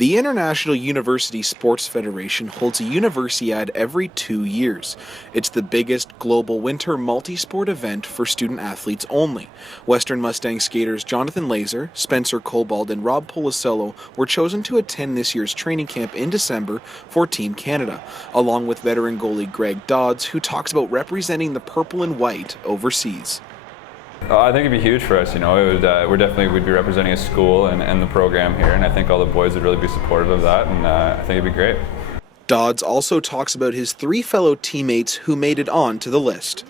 The International University Sports Federation holds a Universiade every 2 years. It's the biggest global winter multi-sport event for student athletes only. Western Mustang skaters Jonathan Laser, Spencer Cobald, and Rob Policello were chosen to attend this year's training camp in December for Team Canada, along with veteran goalie Greg Dodds, who talks about representing the purple and white overseas. I think it'd be huge for us. It would, we'd be representing a school and the program here, and I think all the boys would really be supportive of that, and I think it'd be great. Dodds also talks about his 3 fellow teammates who made it on to the list.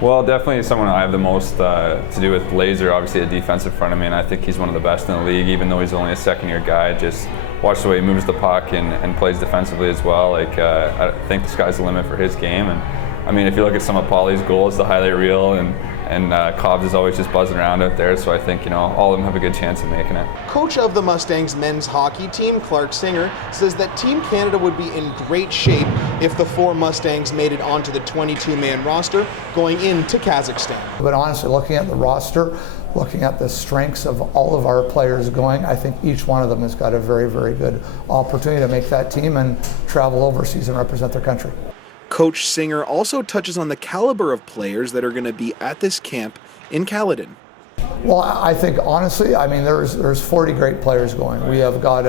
Well, definitely someone I have the most to do with. Laser, obviously a defensive front of me, and I think he's one of the best in the league, even though he's only a second-year guy. Just watch the way he moves the puck and plays defensively as well. I think the sky's the limit for his game. And I mean, if you look at some of Pauly's goals, the highlight reel, and Cobbs is always just buzzing around out there, so I think all of them have a good chance of making it. Coach of the Mustangs men's hockey team, Clark Singer, says that Team Canada would be in great shape if the 4 Mustangs made it onto the 22-man roster going into Kazakhstan. But honestly, looking at the roster, looking at the strengths of all of our players going, I think each one of them has got a very, very good opportunity to make that team and travel overseas and represent their country. Coach Singer also touches on the caliber of players that are going to be at this camp in Caledon. Well, I think honestly, there's 40 great players going. We have got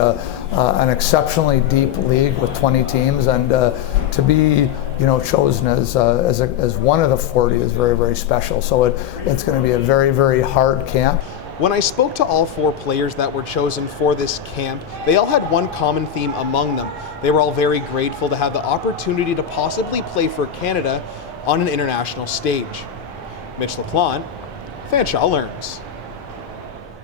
an exceptionally deep league with 20 teams, and to be chosen as one of the 40 is very, very special. So it's going to be a very, very hard camp. When I spoke to all 4 players that were chosen for this camp, they all had one common theme among them. They were all very grateful to have the opportunity to possibly play for Canada on an international stage. Mitch LaPlaunt, Fanshawe Learns.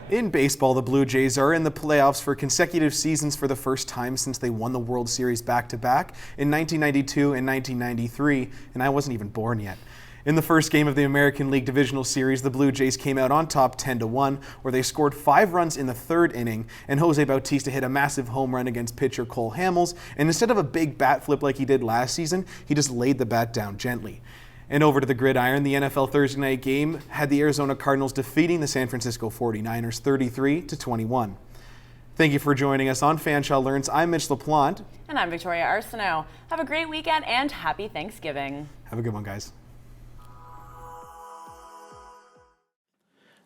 In baseball, the Blue Jays are in the playoffs for consecutive seasons for the first time since they won the World Series back-to-back in 1992 and 1993, and I wasn't even born yet. In the first game of the American League Divisional Series, the Blue Jays came out on top 10-1, where they scored 5 runs in the 3rd inning, and Jose Bautista hit a massive home run against pitcher Cole Hamels, and instead of a big bat flip like he did last season, he just laid the bat down gently. And over to the gridiron, the NFL Thursday night game had the Arizona Cardinals defeating the San Francisco 49ers 33-21. Thank you for joining us on Fanshawe Learns. I'm Mitch LaPlaunt. And I'm Victoria Arsenault. Have a great weekend and happy Thanksgiving. Have a good one, guys.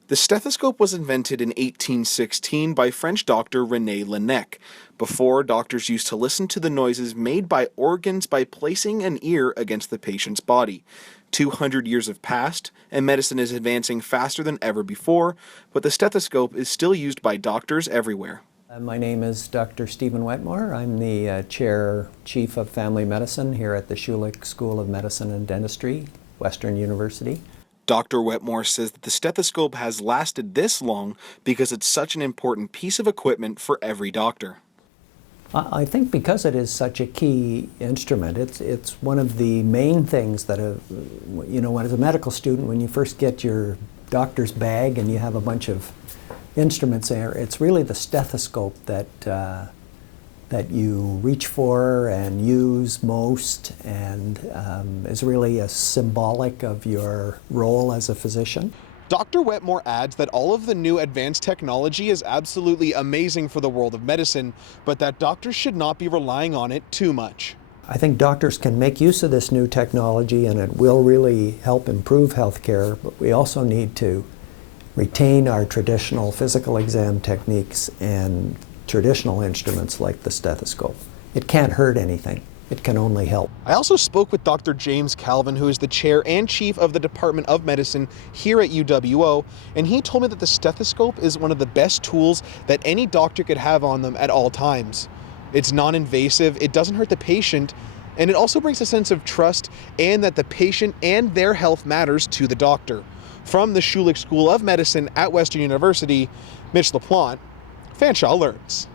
The stethoscope was invented in 1816 by French doctor René Laennec. Before, doctors used to listen to the noises made by organs by placing an ear against the patient's body. 200 years have passed, and medicine is advancing faster than ever before, but the stethoscope is still used by doctors everywhere. My name is Dr. Stephen Wetmore. I'm the Chief of Family Medicine here at the Schulich School of Medicine and Dentistry, Western University. Dr. Wetmore says that the stethoscope has lasted this long because it's such an important piece of equipment for every doctor. I think because it is such a key instrument, it's one of the main things that, as a medical student, when you first get your doctor's bag and you have a bunch of instruments there, it's really the stethoscope that you reach for and use most, and is really a symbolic of your role as a physician. Dr. Wetmore adds that all of the new advanced technology is absolutely amazing for the world of medicine, but that doctors should not be relying on it too much. I think doctors can make use of this new technology and it will really help improve healthcare, but we also need to retain our traditional physical exam techniques and traditional instruments like the stethoscope. It can't hurt anything. It can only help. I also spoke with Dr. James Calvin, who is the chair and chief of the Department of Medicine here at UWO, and he told me that the stethoscope is one of the best tools that any doctor could have on them at all times. It's non-invasive, it doesn't hurt the patient, and it also brings a sense of trust and that the patient and their health matters to the doctor. From the Schulich School of Medicine at Western University, Mitch LaPlaunt, Fanshawe Learns.